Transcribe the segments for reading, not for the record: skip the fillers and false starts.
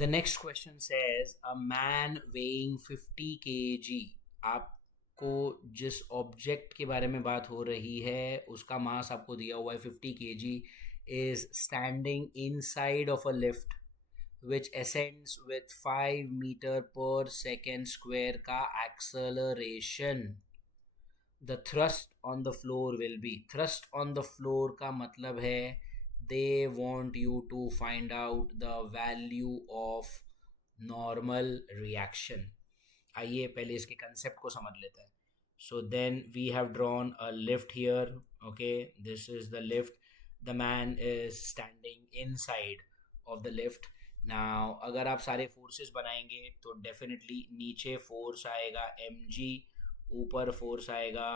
The next question says a man weighing 50 kg, आपको जिस object के बारे में बात हो रही है उसका मास आपको दिया हुआ है 50 kg, is standing inside of a lift which ascends with 5 meter per second square का acceleration. The thrust on the floor will be, thrust on the floor का मतलब है they want you to find out the value of normal reaction. आइए पहले इसके concept को समझ लेते हैं. So then we have drawn a lift here. Okay, this is the lift. The man is standing inside of the lift. Now अगर आप सारे फोर्सेस बनाएंगे तो डेफिनेटली नीचे फोर्स आएगा mg, ऊपर फोर्स आएगा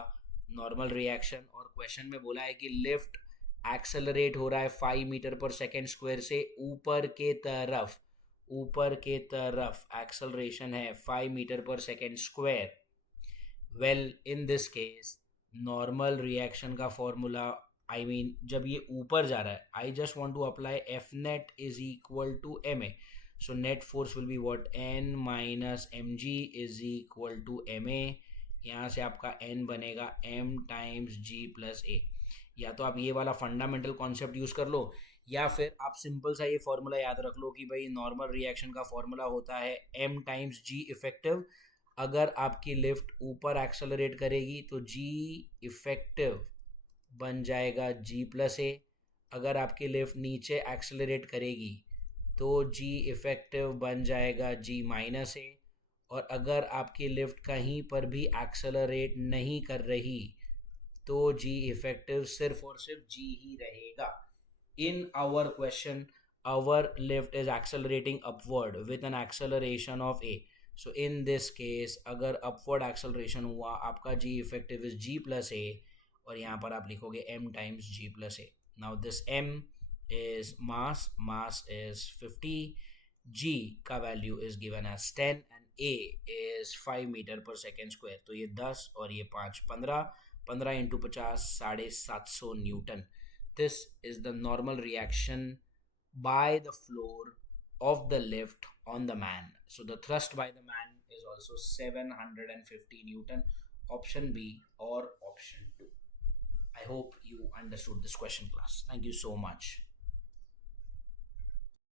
नॉर्मल रिएक्शन. और क्वेश्चन में बोला है कि लिफ्ट एक्सेलरेट हो रहा है 5 मीटर पर सेकेंड स्क्वायर से ऊपर के तरफ. ऊपर के तरफ एक्सेलरेशन है 5 metre per second square. Well in this case normal reaction का फॉर्मूला, आई मीन जब ये ऊपर जा रहा है, I just want to apply F net is equal to M A. So net force will be what, N minus M G is equal to M A. यहाँ से आपका n बनेगा m times g plus A. या तो आप ये वाला fundamental concept use कर लो, या फिर आप सिंपल सा ये फॉर्मूला याद रख लो कि भाई नॉर्मल रिएक्शन का फॉर्मूला होता है m टाइम्स g इफेक्टिव. अगर आपकी लिफ्ट ऊपर एक्सेलरेट करेगी तो g इफेक्टिव बन जाएगा g प्लस ए. अगर आपकी लिफ्ट नीचे एक्सेलरेट करेगी तो g इफेक्टिव बन जाएगा g माइनस ए. और अगर आपकी लिफ्ट कहीं पर भी एक्सेलरेट नहीं कर रही तो g इफेक्टिव सिर्फ और सिर्फ g ही रहेगा. In our question our lift is accelerating upward with an acceleration of a. So in this case अगर अपवर्ड एक्सेलरेशन हुआ आपका g effective is g plus a, और यहाँ पर आप लिखोगे m times g plus a. Now this m is mass is 50, g का value is given as 10 and a is 5 metre per second square. तो ये 10 और ये 5, 15 into 50, 750 Newton. This is the normal reaction by the floor of the lift on the man. So the thrust by the man is also 750 Newton. Option B or option 2. I hope you understood this question, class. Thank you so much.